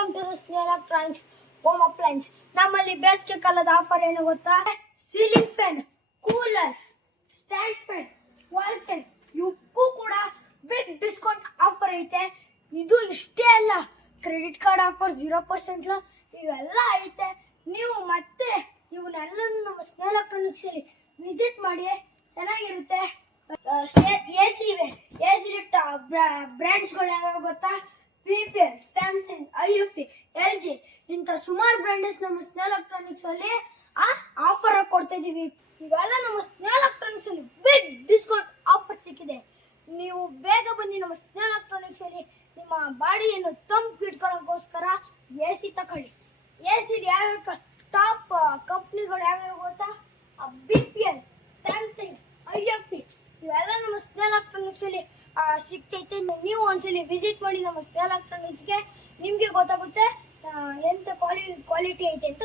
Welcome to Sneha electronics home appliances. ನಮ್ಮಲ್ಲಿ ಬೇಸಿಗೆ ಕಾಲದ ಆಫರ್ ಏನು ಗೊತ್ತಾ? Ceiling fan, cooler, stand fan, wall fan ಇವಕ್ಕೂ ಕೂಡ ಬಿಗ್ ಡಿಸ್ಕೌಂಟ್ ಆಫರ್ ಐತೆ. ಇದು ಇಷ್ಟೇ ಅಲ್ಲ, ಕ್ರೆಡಿಟ್ ಕಾರ್ಡ್ ಆಫರ್ 0% ಲೋನ್ ಇವೆಲ್ಲ ಐತೆ. ನೀವು ಮತ್ತೆ ಇವನ್ನೆಲ್ಲ ನಮ್ಮ ಸ್ನೇಹ ಎಲೆಕ್ಟ್ರಾನಿಕ್ಸ್ ಅಲ್ಲಿ ವಿಸಿಟ್ ಮಾಡಿ, ಚೆನ್ನಾಗಿರುತ್ತೆ. ಎಸಿ ಇವೆ. ಎಸಿ ಬ್ರ್ಯಾಂಡ್ಸ್ಗಳು ಯಾವ್ಯಾವ ಗೊತ್ತಾ? ಪಿಪಿಎಲ್, ಸ್ಯಾಮ್ಸಂಗ್, ಐಎಫ್ಇ, ಎಲ್ಜಿ ಇಂಥ ಸುಮಾರು ಬ್ರ್ಯಾಂಡ್ಸ್ ನಮ್ಮ ಸ್ನೇಹ ಎಲೆಕ್ಟ್ರಾನಿಕ್ಸ್ ಅಲ್ಲಿ ಆಫರ್ ಕೊಡ್ತಾ ಇದೀವಿ. ಇವೆಲ್ಲ ನಮ್ಮ ಸ್ನೇಹ ಎಲೆಕ್ಟ್ರಾನಿಕ್ಸ್ ಅಲ್ಲಿ ಬಿಗ್ ಡಿಸ್ಕೌಂಟ್ ಆಫರ್ ಸಿಕ್ಕಿದೆ. ನೀವು ಬೇಗ ಬನ್ನಿ ನಮ್ಮ ಸ್ನೇಹ ಎಲೆಕ್ಟ್ರಾನಿಕ್ಸ್ ಅಲ್ಲಿ. ನಿಮ್ಮ ಬಾಡಿಯನ್ನು ತಂಪು ಇಟ್ಕೊಳ್ಳೋಕ್ಕೋಸ್ಕರ ಎಸಿ ತಕೊಳ್ಳಿ. ಎಸಿ ಯಾವ್ಯಾವ ಟಾಪ್ ಕಂಪ್ನಿಗಳು ಯಾವ್ಯಾವ ಗೊತ್ತಾ? ಬಿಪಿಎಲ್, ಸ್ಯಾಮ್ಸಂಗ್, ಐಎಫ್ಇ ಇವೆಲ್ಲ ನಮ್ಮ ಸ್ನೇಹ ಎಲೆಕ್ಟ್ರಾನಿಕ್ಸ್ ಅಲ್ಲಿ ಸಿಗ್ತೈತೆ. ನೀವು ಒಂದ್ಸಲಿ ವಿಸಿಟ್ ಮಾಡಿ ನಮ್ಮ ಸ್ನೇಹ ಎಲೆಕ್ಟ್ರಾನಿಕ್ಸ್ಗೆ. ನಿಮ್ಗೆ ಗೊತ್ತಾಗುತ್ತೆ ಎಂತ ಕ್ವಾಲಿಟಿ ಐತೆ ಅಂತ.